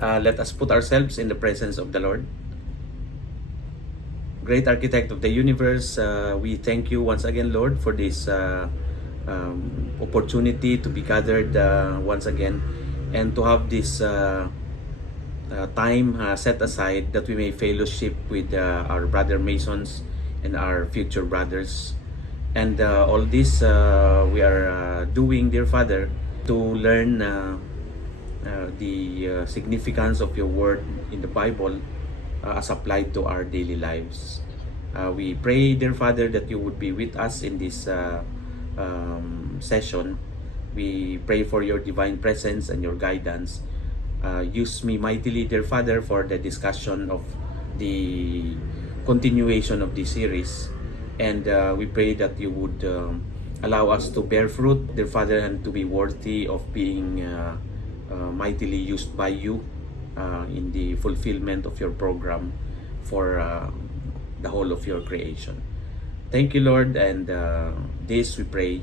Let us put ourselves in the presence of the Lord. Great Architect of the universe, we thank you once again, Lord, for this opportunity to be gathered once again and to have this time set aside that we may fellowship with our brother Masons and our future brothers. And all this we are doing, dear Father, to learn the significance of your word in the Bible as applied to our daily lives. We pray, dear Father, that you would be with us in this session. We pray for your divine presence and your guidance. Use me mightily, dear Father, for the discussion of the continuation of this series. And we pray that you would allow us to bear fruit, dear Father, and to be worthy of being mightily used by you in the fulfillment of your program for the whole of your creation. Thank you, Lord, and this we pray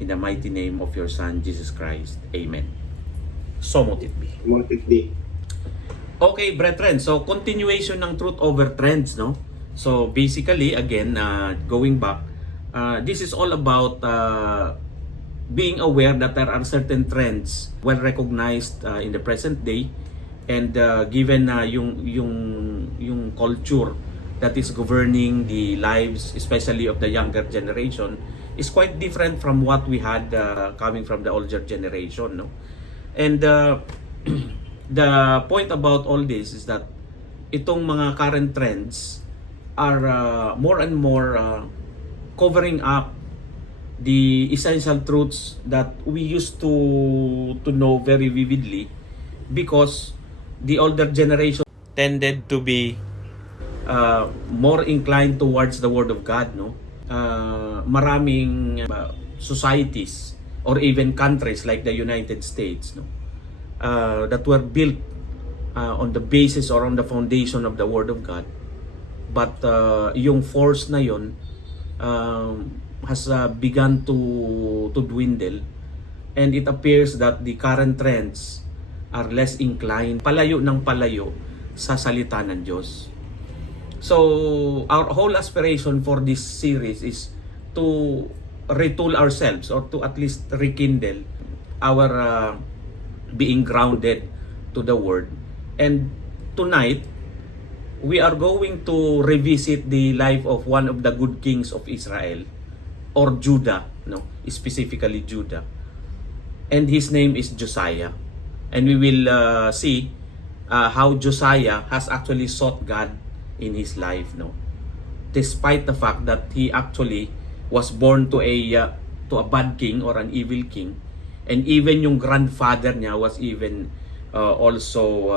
in the mighty name of your Son, Jesus Christ. Amen. So mote it be. Mote it be. Okay, brethren. So, continuation ng Truth Over Trends, no? So, basically, again, going back, this is all about being aware that there are certain trends well recognized in the present day, and given yung culture that is governing the lives, especially of the younger generation, is quite different from what we had coming from the older generation, no? And the point about all this is that itong mga current trends are more and more covering up the essential truths that we used to know very vividly, because the older generation tended to be more inclined towards the Word of God, no? Maraming societies or even countries like the United States, no, that were built on the basis or on the foundation of the Word of God, but yung force na yon has begun to dwindle, and it appears that the current trends are less inclined, palayo ng palayo sa salita ng Diyos. So our whole aspiration for this series is to retool ourselves, or to at least rekindle our being grounded to the Word. And tonight, we are going to revisit the life of one of the good kings of Israel, or Judah, no, specifically Judah. And his name is Josiah. And we will see how Josiah has actually sought God in his life, no, despite the fact that he actually was born to a bad king or an evil king, and even yung grandfather niya was even also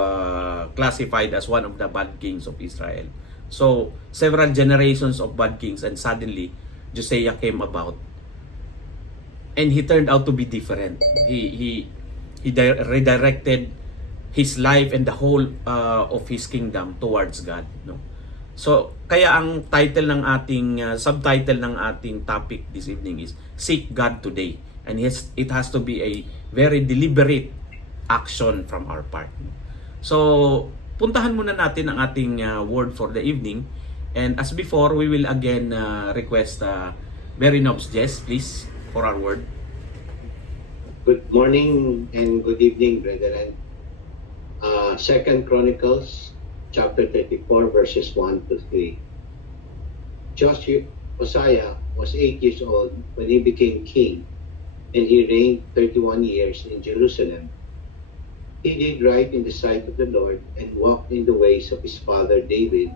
classified as one of the bad kings of Israel. So several generations of bad kings, and suddenly Josiah came about, and he turned out to be different. He redirected his life and the whole of his kingdom towards God, no. So kaya ang title ng ating subtitle ng ating topic this evening is Seek God Today, and it has to be a very deliberate action from our part. So puntahan muna natin ang ating word for the evening, and as before, we will again request Mary Nobs Jess, please, for our word. Good morning and good evening, brethren. 2 Chronicles chapter 34 verses 1 to 3. Josiah was 8 years old when he became king, and he reigned 31 years in Jerusalem. He did right in the sight of the Lord and walked in the ways of his father David,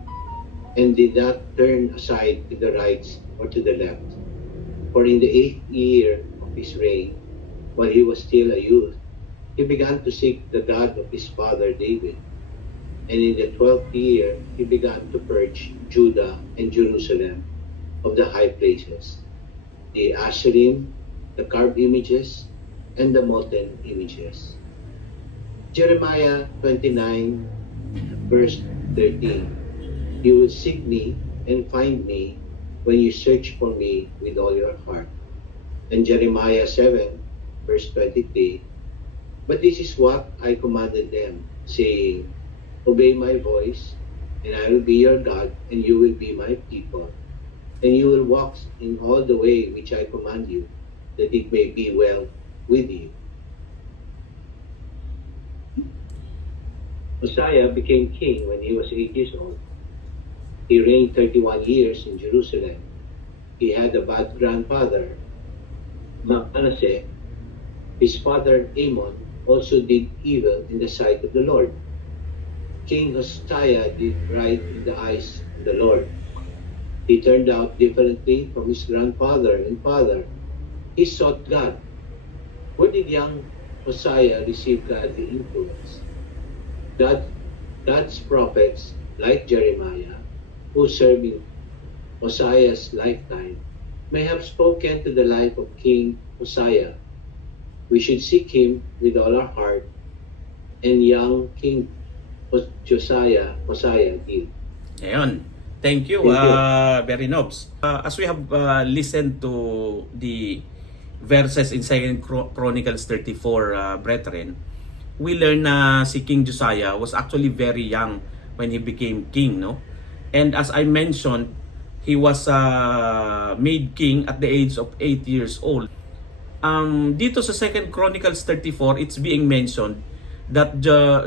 and did not turn aside to the right or to the left. For in the 8th year of his reign, while he was still a youth, he began to seek the God of his father David. And in the 12th year, he began to purge Judah and Jerusalem of the high places, the Asherim, the carved images, and the molten images. Jeremiah 29, verse 13. You will seek me and find me when you search for me with all your heart. And Jeremiah 7, verse 23. But this is what I commanded them, saying, "Obey my voice, and I will be your God, and you will be my people. And you will walk in all the way which I command you, that it may be well with you." Uzziah became king when he was 8 years old. He reigned 31 years in Jerusalem. He had a bad grandfather, Manasseh. His father Amon also did evil in the sight of the Lord. King Uzziah did right in the eyes of the Lord. He turned out differently from his grandfather and father. He sought God. Where did young Uzziah receive godly influence? God's prophets, like Jeremiah, who served in Uzziah's lifetime, may have spoken to the life of King Uzziah. We should seek him with all our heart, and young King Uzziah did. Ayun. Thank you, Thank you. Very Nobs. As we have listened to the verses in 2 Chronicles 34, brethren, we learn na si King Josiah was actually very young when he became king, no? And as I mentioned, he was made king at the age of 8 years old. Dito sa 2 Chronicles 34, it's being mentioned that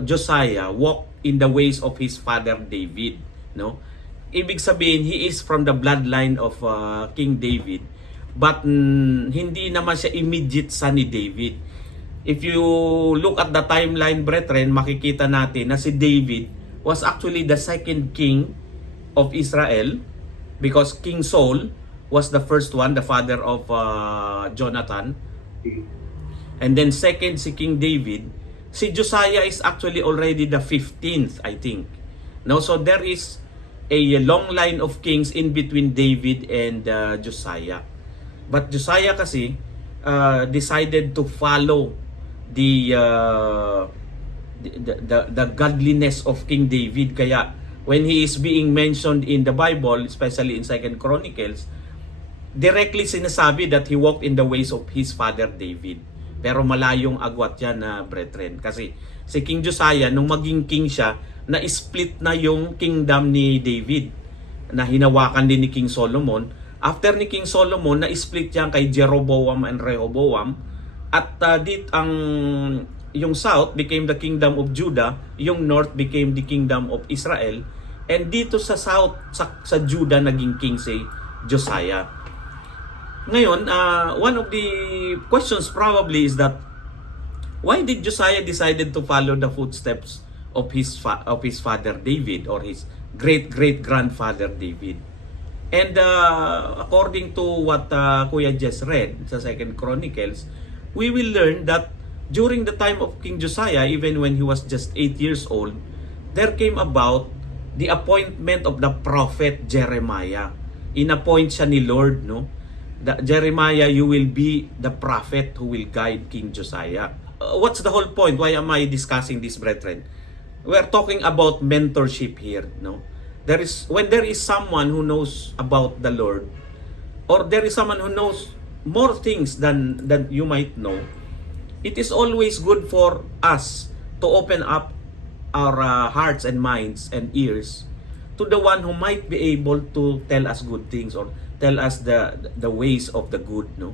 Josiah walked in the ways of his father David, no? Ibig sabihin, he is from the bloodline of King David, but hindi naman siya immediate son ni David. If you look at the timeline, brethren, makikita natin na si David was actually the second king of Israel, because King Saul was the first one, the father of Jonathan. And then second si King David. Si Josiah is actually already the 15th, I think. No, so there is a long line of kings in between David and Josiah. But Josiah kasi decided to follow the godliness of King David. Kaya when he is being mentioned in the Bible, especially in 2 Chronicles, directly sinasabi that he walked in the ways of his father David. Pero malayong agwat yan, brethren. Kasi si King Josiah, nung maging king siya, na-split na yung kingdom ni David, na hinawakan din ni King Solomon. After ni King Solomon, na-split yan kay Jeroboam and Rehoboam. At yung south became the kingdom of Judah, yung north became the kingdom of Israel. And dito sa south, sa Judah, naging king si Josiah. Ngayon, one of the questions probably is that why did Josiah decided to follow the footsteps of his father David, or his great-great-grandfather David? And according to what Kuya just read sa 2 Chronicles, we will learn that during the time of King Josiah, even when he was just 8 years old, there came about the appointment of the prophet Jeremiah. Inappoint siya ni Lord, no? Jeremiah, you will be the prophet who will guide King Josiah. What's the whole point? Why am I discussing this, brethren? We're talking about mentorship here, no? When there is someone who knows about the Lord, or there is someone who knows more things than you might know, it is always good for us to open up our hearts and minds and ears to the one who might be able to tell us good things, or tell us the ways of the good, no?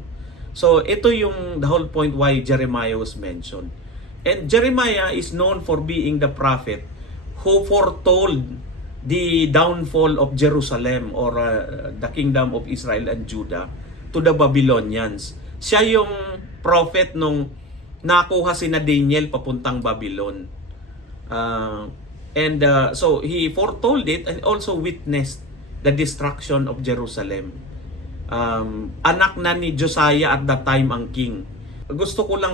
So ito yung the whole point why Jeremiah was mentioned. And Jeremiah is known for being the prophet who foretold the downfall of Jerusalem, or the kingdom of Israel and Judah, to the Babylonians. Siya yung prophet nung nakuha si na Daniel papuntang Babylon. So he foretold it and also witnessed the destruction of Jerusalem. Anak na ni Josiah at that time ang king. Gusto ko lang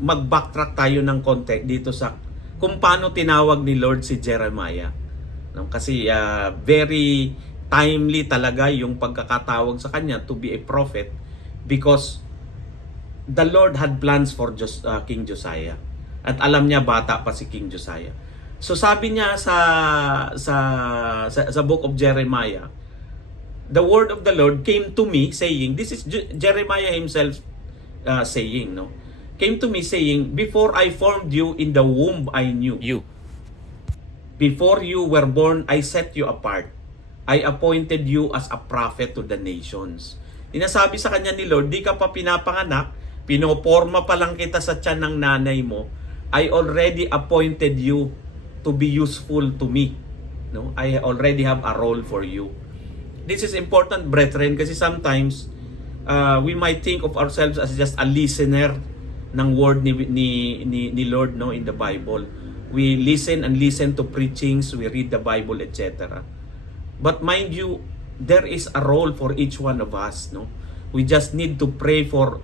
mag-backtrack tayo ng konti dito sa kung paano tinawag ni Lord si Jeremiah. No? Kasi very timely talaga yung pagkakatawag sa kanya to be a prophet, because the Lord had plans for King Josiah. At alam niya bata pa si King Josiah. So sabi niya sa book of Jeremiah, the word of the Lord came to me saying, this is Jeremiah himself saying, no? Came to me saying, before I formed you in the womb I knew You. Before you were born, I set you apart. I appointed you as a prophet to the nations. Inasabi sa kanya ni Lord, di ka pa pinapanganak, pinoporma pa lang kita sa tiyan ng nanay mo, I already appointed you to be useful to me. No? I already have a role for you. This is important, brethren, kasi sometimes we might think of ourselves as just a listener ng word ni Lord, no, in the Bible. We listen and listen to preachings, we read the Bible, etc. But mind you, there is a role for each one of us, no? We just need to pray for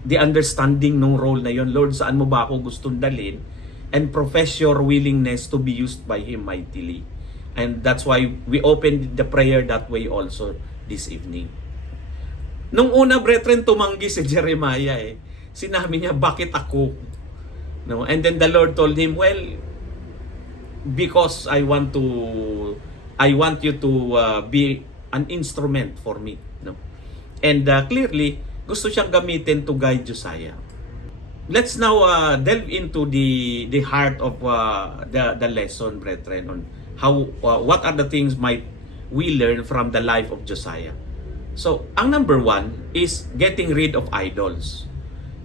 the understanding ng role na yon. Lord, saan mo ba ako gustong dalhin? And profess your willingness to be used by Him mightily. And that's why we opened the prayer that way also this evening. Nung una, brethren, tumanggi si Jeremiah eh. Sinabi niya, bakit ako? No? And then the Lord told him, well, because I want you to be an instrument for me. No? And clearly, gusto siyang gamitin to guide Josiah. Let's now delve into the heart of the lesson, brethren, on how what are the things might we learn from the life of Josiah. So, ang number one is getting rid of idols.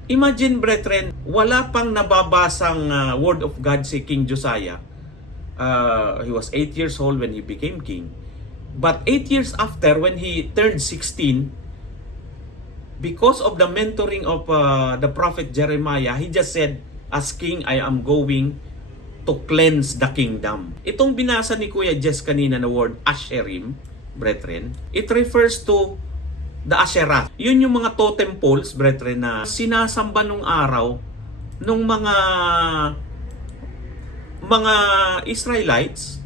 Imagine, brethren, wala pang nababasang word of God si King Josiah. He was 8 years old when he became king. But 8 years after, when he turned 16, because of the mentoring of the prophet Jeremiah, he just said, as king, I am going to cleanse the kingdom. Itong binasa ni Kuya Jess kanina na word, Asherim, brethren, it refers to the Asherah. Yun yung mga totem poles, brethren, na sinasamba nung araw nung mga Israelites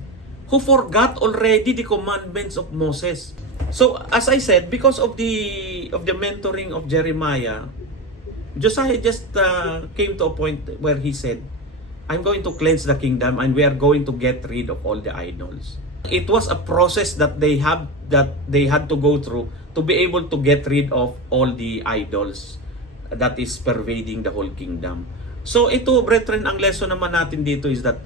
who forgot already the commandments of Moses. So, as I said, because of the mentoring of Jeremiah, Josiah just came to a point where he said, I'm going to cleanse the kingdom and we are going to get rid of all the idols. It was a process that they had to go through to be able to get rid of all the idols that is pervading the whole kingdom. So ito, brethren, ang lesson naman natin dito is that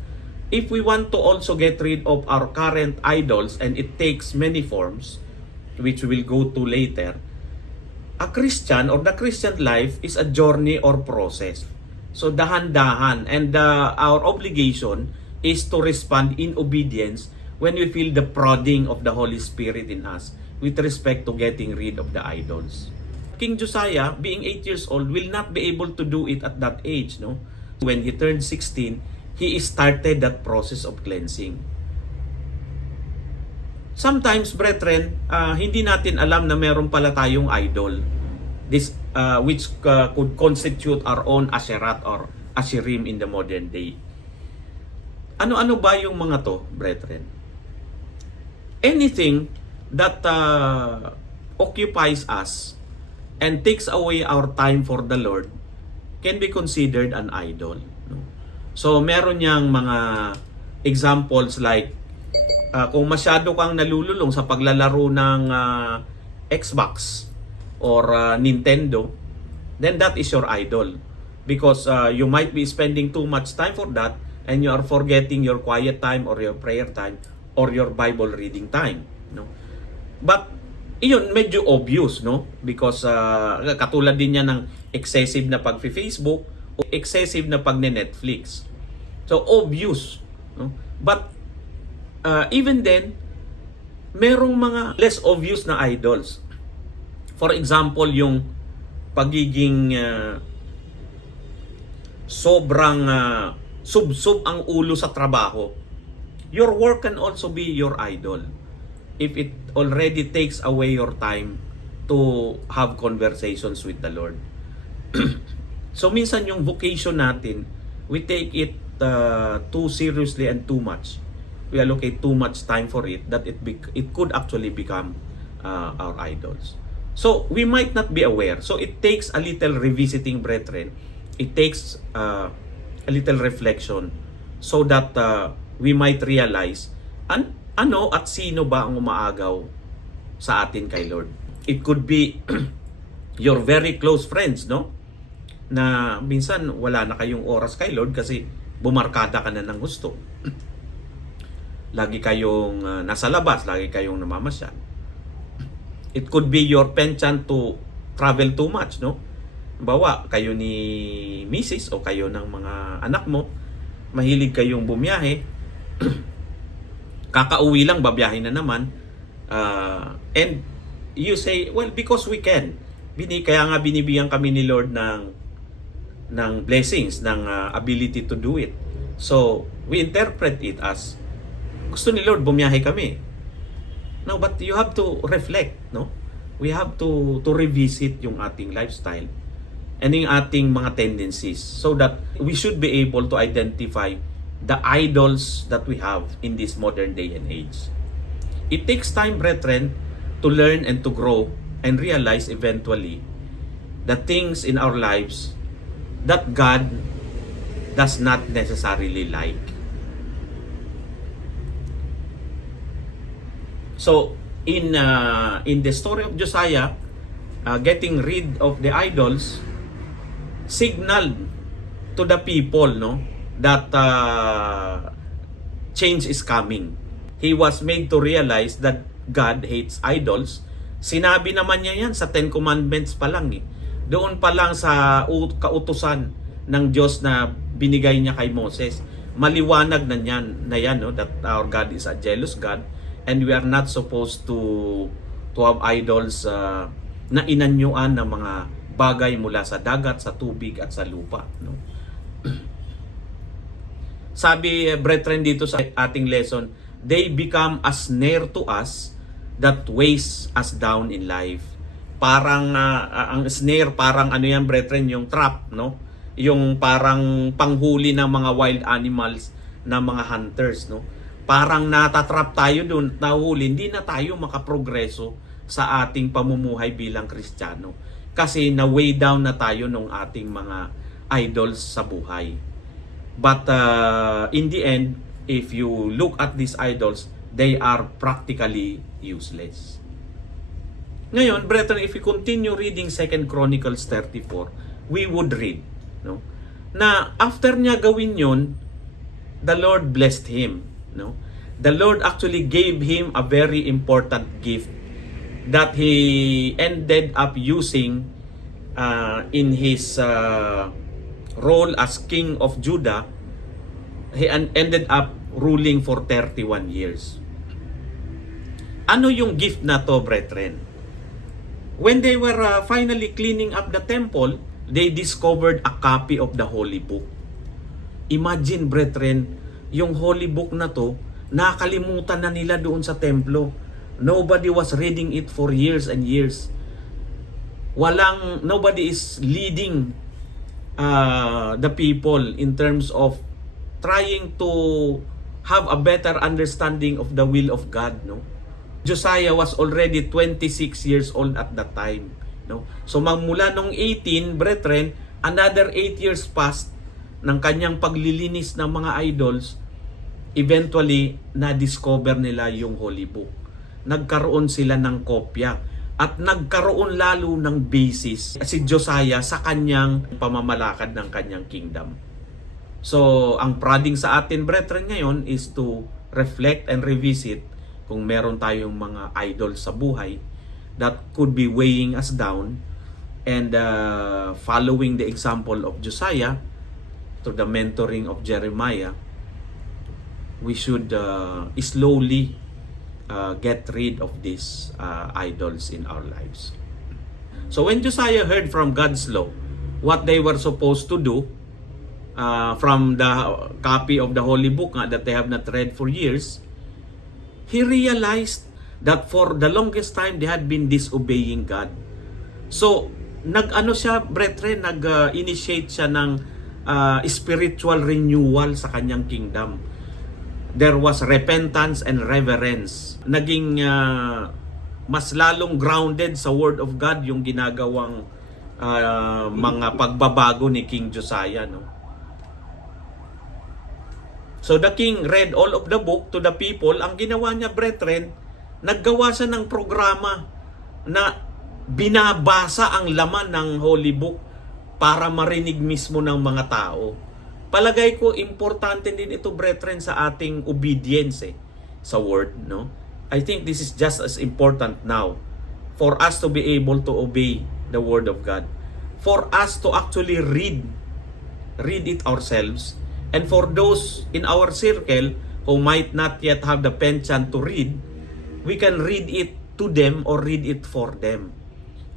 if we want to also get rid of our current idols, and it takes many forms, which we'll go to later, a Christian or the Christian life is a journey or process. So dahan-dahan, and our obligation is to respond in obedience when we feel the prodding of the Holy Spirit in us with respect to getting rid of the idols. King Josiah, being 8 years old, will not be able to do it at that age, no? When he turned 16, he started that process of cleansing. Sometimes, brethren, hindi natin alam na meron pala tayong idol, this which could constitute our own Asherat or Asherim in the modern day. Ano-ano ba yung mga to, brethren? Anything that occupies us and takes away our time for the Lord can be considered an idol. No? So, meron niyang mga examples like kung masyado kang nalululong sa paglalaro ng Xbox or Nintendo, then that is your idol. Because you might be spending too much time for that and you are forgetting your quiet time or your prayer time or your Bible reading time. No? But, iyon, medyo obvious, no? Because katulad din niya ng excessive na pag-Facebook o excessive na pag-Netflix. So, obvious. No? But, even then, merong mga less obvious na idols. For example, yung pagiging sobrang sub-sub ang ulo sa trabaho. Your work can also be your idol if it already takes away your time to have conversations with the Lord. So minsan yung vocation natin, we take it too seriously and too much. We allocate too much time for it that it could actually become our idols. So we might not be aware. So it takes a little revisiting, brethren. It takes a little reflection so that we might realize ano at sino ba ang umaagaw sa atin kay Lord. It could be your very close friends, no? Na minsan wala na kayong oras kay Lord kasi bumarkada ka na ng gusto. Lagi kayong nasa labas, lagi kayong namamasyal. It could be your penchant to travel too much, no? Bawa, kayo ni Mrs. o kayo ng mga anak mo, mahilig kayong bumiyahe, kakauwi lang, babiyahe na naman, and you say, well, because we can. Kaya nga binibigyan kami ni Lord ng blessings, ng ability to do it. So, we interpret it as, gusto ni Lord, bumiyahe kami. No, but you have to reflect, no? We have to revisit yung ating lifestyle and yung ating mga tendencies so that we should be able to identify the idols that we have in this modern day and age. It takes time, brethren, to learn and to grow and realize eventually the things in our lives that God does not necessarily like. So, in the story of Josiah, getting rid of the idols signaled to the people, no, that change is coming. He was made to realize that God hates idols. Sinabi naman niya yan sa Ten Commandments pa lang eh. Doon pa lang sa kautusan ng Diyos na binigay niya kay Moses. Maliwanag na yan, no, that our God is a jealous God and we are not supposed to have idols na inanyuan ng mga bagay mula sa dagat, sa tubig at sa lupa, no. Sabi, brethren, dito sa ating lesson, they become a snare to us that weighs us down in life. Parang ang snare, parang ano yan, brethren, yung trap, no? Yung parang panghuli ng mga wild animals na mga hunters, no? Parang natatrap tayo doon, nahuli, hindi na tayo makaprogreso sa ating pamumuhay bilang Kristiyano. Kasi na-weigh down na tayo ng ating mga idols sa buhay. But in the end, if you look at these idols, they are practically useless. Ngayon, brethren, if we continue reading 2 Chronicles 34, we would read, no, na after niya gawin yun, the Lord blessed him, no. The Lord actually gave him a very important gift that he ended up using in his role as king of Judah. He ended up ruling for 31 years. Ano yung gift na to, brethren? When they were finally cleaning up the temple, they discovered a copy of the Holy Book. Imagine, brethren, yung Holy Book na to, nakalimutan na nila doon sa templo. Nobody was reading it for years and years. Nobody is leading the people in terms of trying to have a better understanding of the will of God, no? Josiah was already 26 years old at that time, no? So magmula nung 18, brethren, another 8 years passed ng kanyang paglilinis ng mga idols. Eventually, na-discover nila yung Holy Book. Nagkaroon sila ng kopya at nagkaroon lalo ng basis si Josiah sa kanyang pamamalakad ng kanyang kingdom. So, ang prodding sa atin, brethren, ngayon is to reflect and revisit kung meron tayong mga idols sa buhay that could be weighing us down, and following the example of Josiah through the mentoring of Jeremiah, we should slowly get rid of these idols in our lives. So when Josiah heard from God's law what they were supposed to do, from the copy of the Holy Book that they have not read for years, he realized that for the longest time they had been disobeying God. So nag-initiate siya ng spiritual renewal sa kanyang kingdom. There was repentance and reverence. Naging mas lalong grounded sa Word of God yung ginagawang mga pagbabago ni King Josiah, no? So the king read all of the book to the people. Ang ginawa niya, brethren, naggawa siya ng programa na binabasa ang laman ng Holy Book para marinig mismo ng mga tao. palagay ko importante din ito, brethren, sa ating obedience sa word, no? I think this is just as important now for us to be able to obey the word of God, for us to actually read it ourselves, and for those in our circle who might not yet have the penchant to read, we can read it to them or read it for them.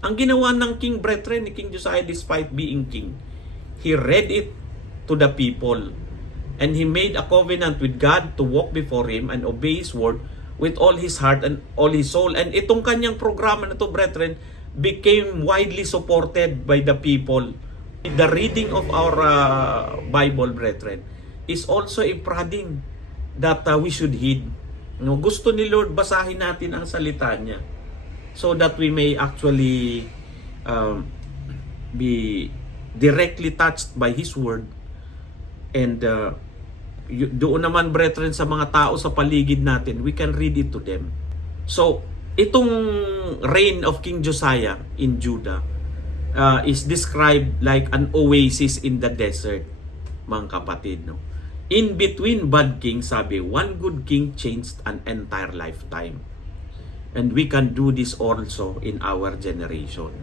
Ang ginawa ng king, brethren, ni King Josiah, despite being king, he read it to the people, and he made a covenant with God to walk before him and obey his word with all his heart and all his soul. And itong kanyang programa na to, brethren, became widely supported by the people. The reading of our Bible, brethren, is also a prodding that we should heed. No, gusto ni Lord basahin natin ang salita niya so that we may actually be directly touched by His word. And doon naman, brethren, sa mga tao sa paligid natin, we can read it to them. So, itong reign of King Josiah in Judah is described like an oasis in the desert, mga kapatid, no? In between bad kings, sabi, one good king changed an entire lifetime. And we can do this also in our generation.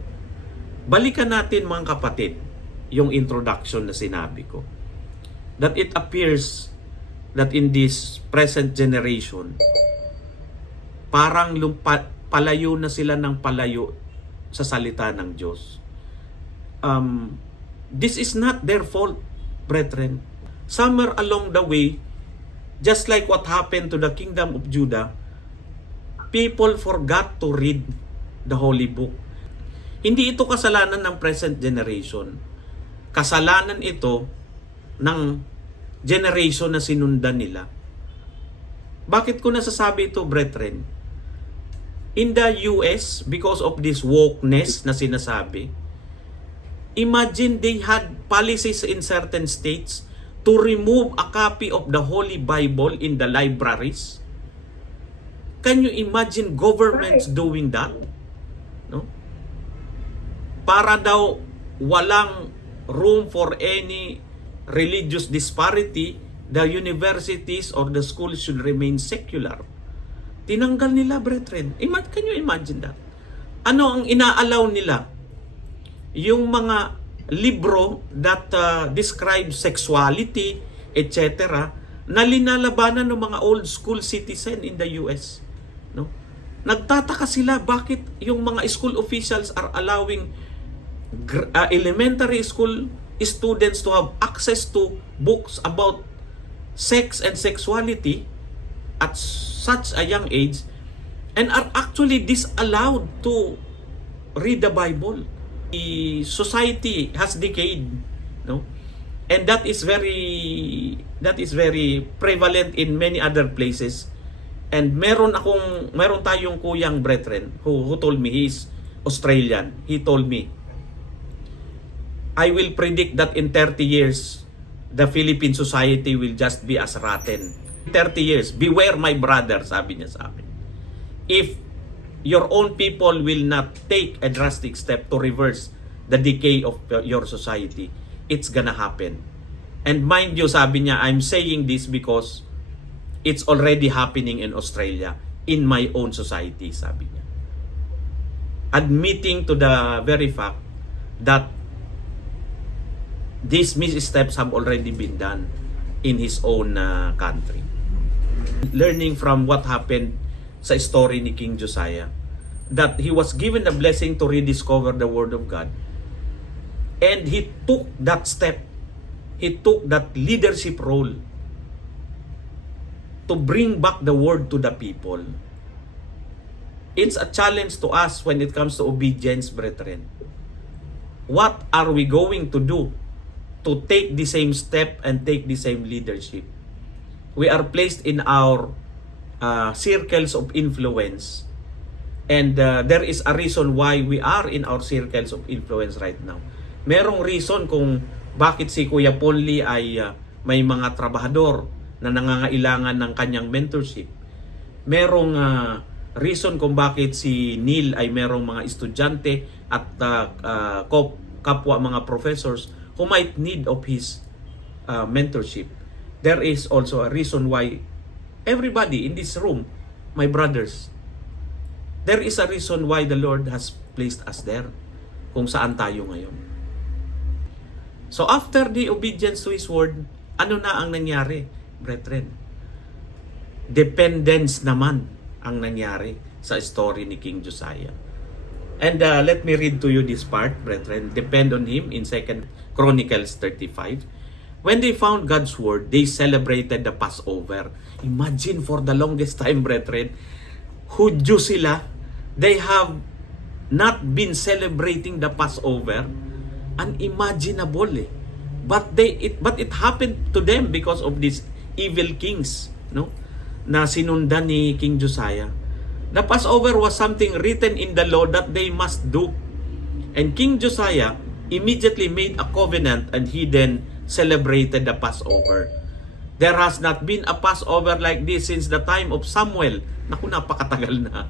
Balikan natin, mga kapatid, yung introduction na sinabi ko. That it appears that in this present generation, parang palayo na sila ng palayo sa salita ng Diyos. This is not their fault, brethren. Somewhere along the way, just like what happened to the kingdom of Judah, people forgot to read the holy book. Hindi ito kasalanan ng present generation. Kasalanan ito ng generation na sinundan nila. Bakit ko nasasabi ito, brethren? In the US, because of this wokeness na sinasabi, imagine they had policies in certain states to remove a copy of the Holy Bible in the libraries. Can you imagine governments doing that? No? Para daw walang room for any religious disparity, the universities or the schools should remain secular. Tinanggal nila, brethren. Can you imagine that? Ano ang inaalaw nila? Yung mga libro that describe sexuality, etc., na linalabanan ng mga old school citizen in the US. No? Nagtataka sila bakit yung mga school officials are allowing elementary school students to have access to books about sex and sexuality at such a young age, and are actually disallowed to read the Bible. The society has decayed, no? And that is very prevalent in many other places. And meron tayong kuyang, brethren, who told me, he's Australian. He told me, I will predict that in 30 years, the Philippine society will just be as rotten. 30 years, beware my brother, sabi niya sa amin. If your own people will not take a drastic step to reverse the decay of your society, it's gonna happen. And mind you, sabi niya, I'm saying this because it's already happening in Australia, in my own society, sabi niya. Admitting to the very fact that these missteps have already been done in his own country. Learning from what happened sa story ni King Josiah, that he was given the blessing to rediscover the Word of God, and he took that step, he took that leadership role to bring back the Word to the people. It's a challenge to us when it comes to obedience, brethren. What are we going to do to take the same step and take the same leadership? We are placed in our circles of influence, and there is a reason why we are in our circles of influence right now. Merong reason kung bakit si Kuya Ponly ay may mga trabahador na nangangailangan ng kanyang mentorship. Merong reason kung bakit si Neil ay merong mga estudyante at kapwa mga professors who might need of his mentorship, there is also a reason why everybody in this room, my brothers, there is a reason why the Lord has placed us there, kung saan tayo ngayon. So after the obedience to His word, ano na ang nangyari, brethren? Dependence naman ang nangyari sa story ni King Josiah. And let me read to you this part, brethren. Depend on him in 2 Chronicles 35. When they found God's word, they celebrated the Passover. Imagine, for the longest time, brethren, Hudyo sila. They have not been celebrating the Passover. Unimaginable eh. But it happened to them because of these evil kings, no? Na sinundan ni King Josiah. The Passover was something written in the law that they must do. And King Josiah immediately made a covenant, and he then celebrated the Passover. There has not been a Passover like this since the time of Samuel. Naku, napakatagal na.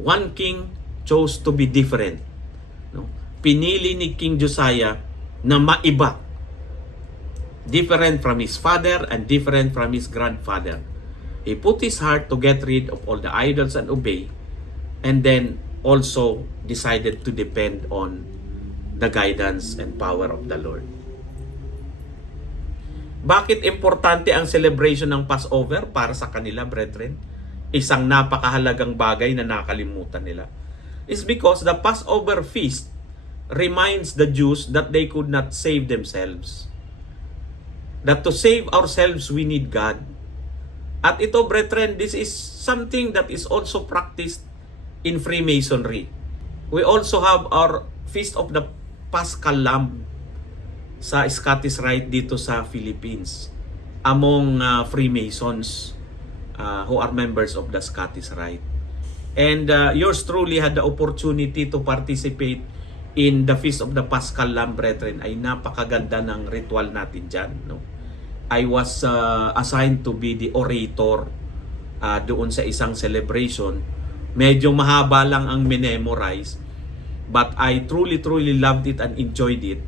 One king chose to be different. No? Pinili ni King Josiah na maiba. Different from his father and different from his grandfather. He put his heart to get rid of all the idols and obey, and then also decided to depend on the guidance and power of the Lord. Bakit importante ang celebration ng Passover para sa kanila, brethren? Isang napakahalagang bagay na nakalimutan nila. Is because the Passover feast reminds the Jews that they could not save themselves. That to save ourselves, we need God. At ito, brethren, this is something that is also practiced in Freemasonry. We also have our Feast of the Paschal Lamb sa Scottish Rite dito sa Philippines among Freemasons who are members of the Scottish Rite. And yours truly had the opportunity to participate in the Feast of the Paschal Lamb, brethren. Ay napakaganda ng ritual natin dyan, no? I was assigned to be the orator doon sa isang celebration. Medyo mahaba lang ang minemorize, but I truly loved it and enjoyed it,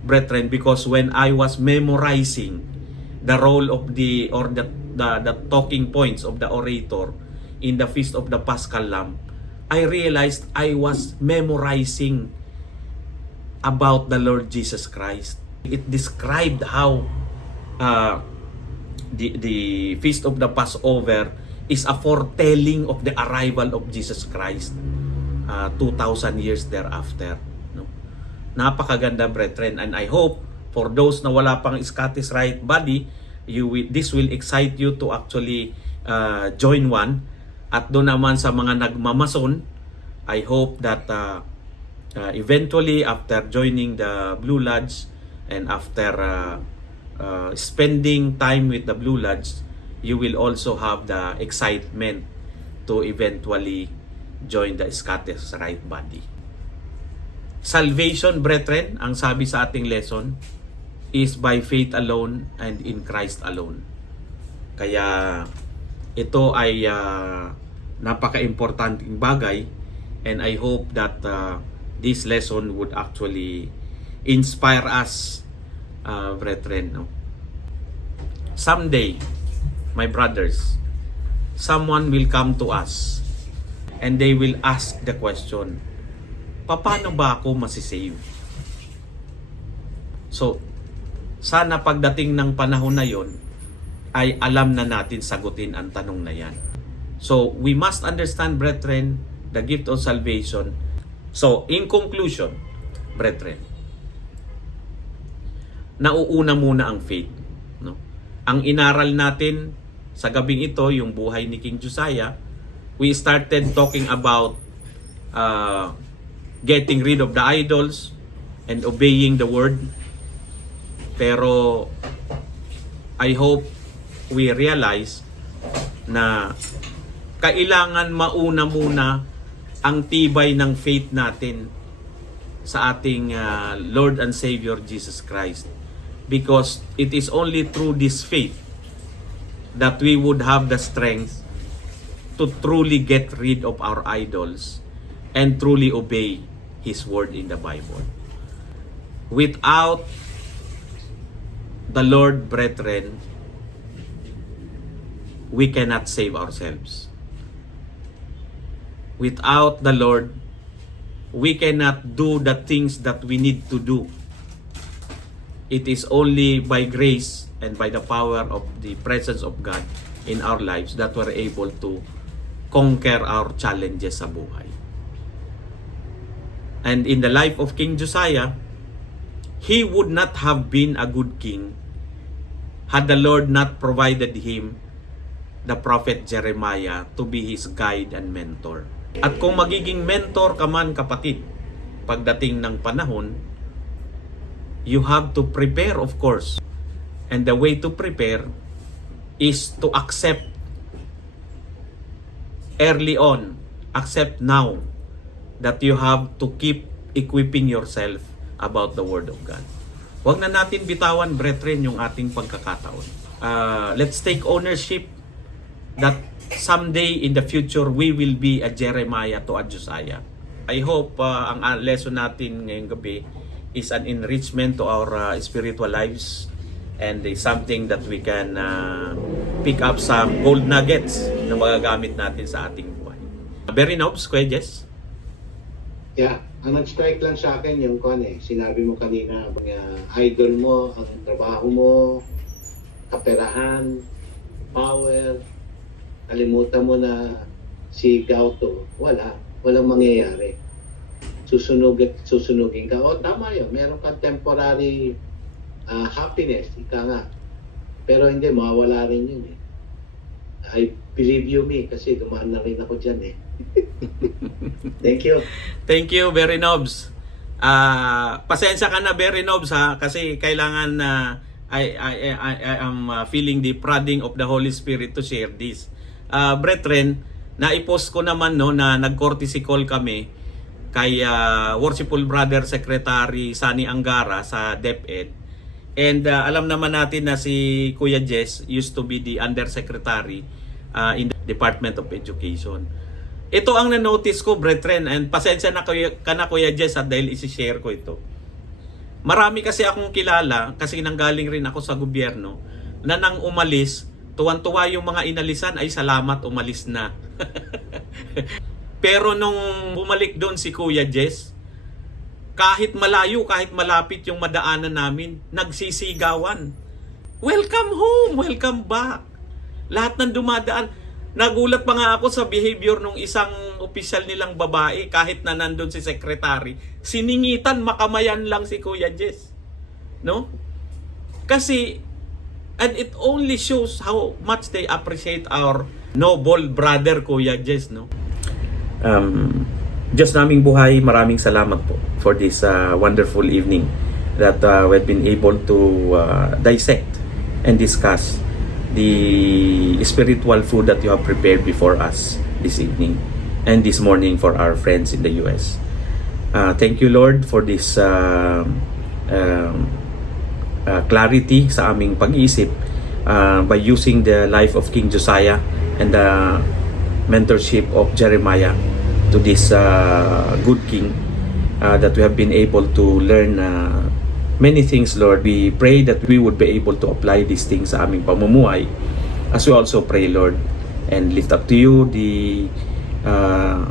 brethren, because when I was memorizing the role of the talking points of the orator in the Feast of the Paschal Lamb, I realized I was memorizing about the Lord Jesus Christ. It described how the Feast of the Passover is a foretelling of the arrival of Jesus Christ 2,000 years thereafter, no? Napakaganda, brethren, and I hope for those na wala pang Scottish Rite body, this will excite you to actually join one. At doon naman sa mga nagmamason, I hope that eventually after joining the Blue Lodge and after spending time with the Blue Lodge, you will also have the excitement to eventually join the Scottish Rite body. Salvation, brethren, ang sabi sa ating lesson, is by faith alone and in Christ alone. Kaya ito ay napaka-importanting bagay, and I hope that this lesson would actually inspire us, brethren, no? Someday, my brothers, someone will come to us and they will ask the question, paano ba ako masisave? So, sana pagdating ng panahon na yon ay alam na natin sagutin ang tanong na yan. So, we must understand, brethren, the gift of salvation. So, in conclusion, brethren, nauuna muna ang faith, no? Ang inaral natin sa gabing ito, yung buhay ni King Josiah, we started talking about getting rid of the idols and obeying the word. Pero I hope we realize na kailangan mauna muna ang tibay ng faith natin sa ating Lord and Savior Jesus Christ. Because it is only through this faith that we would have the strength to truly get rid of our idols and truly obey His word in the Bible. Without the Lord, brethren, we cannot save ourselves. Without the Lord, we cannot do the things that we need to do. It is only by grace and by the power of the presence of God in our lives that we're able to conquer our challenges sa buhay. And in the life of King Josiah, he would not have been a good king had the Lord not provided him the prophet Jeremiah to be his guide and mentor. At kung magiging mentor ka man, kapatid, pagdating ng panahon, you have to prepare, of course. And the way to prepare is to accept early on, accept now, that you have to keep equipping yourself about the Word of God. Huwag na natin bitawan, brethren, yung ating pagkakataon. Let's take ownership that someday in the future, we will be a Jeremiah to a Josiah. I hope ang lesson natin ngayong gabi is an enrichment to our spiritual lives, and is something that we can pick up some gold nuggets na magagamit natin sa ating buhay. Very nobs, Kuya Jess? Yeah, ang nag-strike lang sa akin yung sinabi mo kanina, mga idol mo, ang trabaho mo, kaperahan, power, kalimutan mo na si Gauto, walang mangyayari. Susunugin ka. O tama yun, meron kang temporary happiness, ika nga. Pero hindi, mawawala rin yun eh. I believe you me, kasi dumaan na rin ako dyan eh. Thank you. Thank you, Very Nobs. Pasensya ka na, Very Nobs, ha, kasi kailangan I am feeling the prodding of the Holy Spirit to share this. Brethren, naipost ko naman na nag-courtesy call kami kay Worshipful Brother Secretary Sunny Angara sa DepEd. And alam naman natin na si Kuya Jess used to be the Undersecretary in the Department of Education. Ito ang na-notice ko, brethren, and pasensya na Kuya Jess dahil isi-share ko ito. Marami kasi akong kilala, kasi nanggaling rin ako sa gobyerno, na nang umalis, tuwan-tuwa yung mga inalisan, ay salamat, umalis na. Pero nung bumalik doon si Kuya Jess, kahit malayo, kahit malapit yung madaanan namin, nagsisigawan. Welcome home, welcome back. Lahat ng dumadaan. Nagulat pa nga ako sa behavior ng isang opisyal nilang babae, kahit na nandun si secretary. Siningitan, makamayan lang si Kuya Jess. No? Kasi, and it only shows how much they appreciate our noble brother, Kuya Jess, no? Diyos naming buhay, maraming salamat po for this wonderful evening that we've been able to dissect and discuss the spiritual food that you have prepared before us this evening and this morning for our friends in the US. Thank you, Lord, for this clarity sa aming pag-iisip by using the life of King Josiah and the mentorship of Jeremiah to this good king that we have been able to learn many things, Lord. We pray that we would be able to apply these things sa aming pamumuhay, as we also pray, Lord, and lift up to you the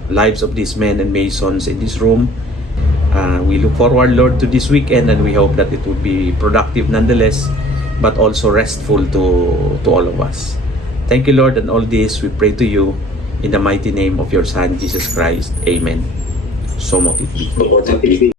lives of these men and masons in this room. We look forward, Lord, to this weekend, and we hope that it will be productive nonetheless, but also restful to all of us. Thank you, Lord, and all this we pray to you in the mighty name of your Son, Jesus Christ. Amen. So mote it be.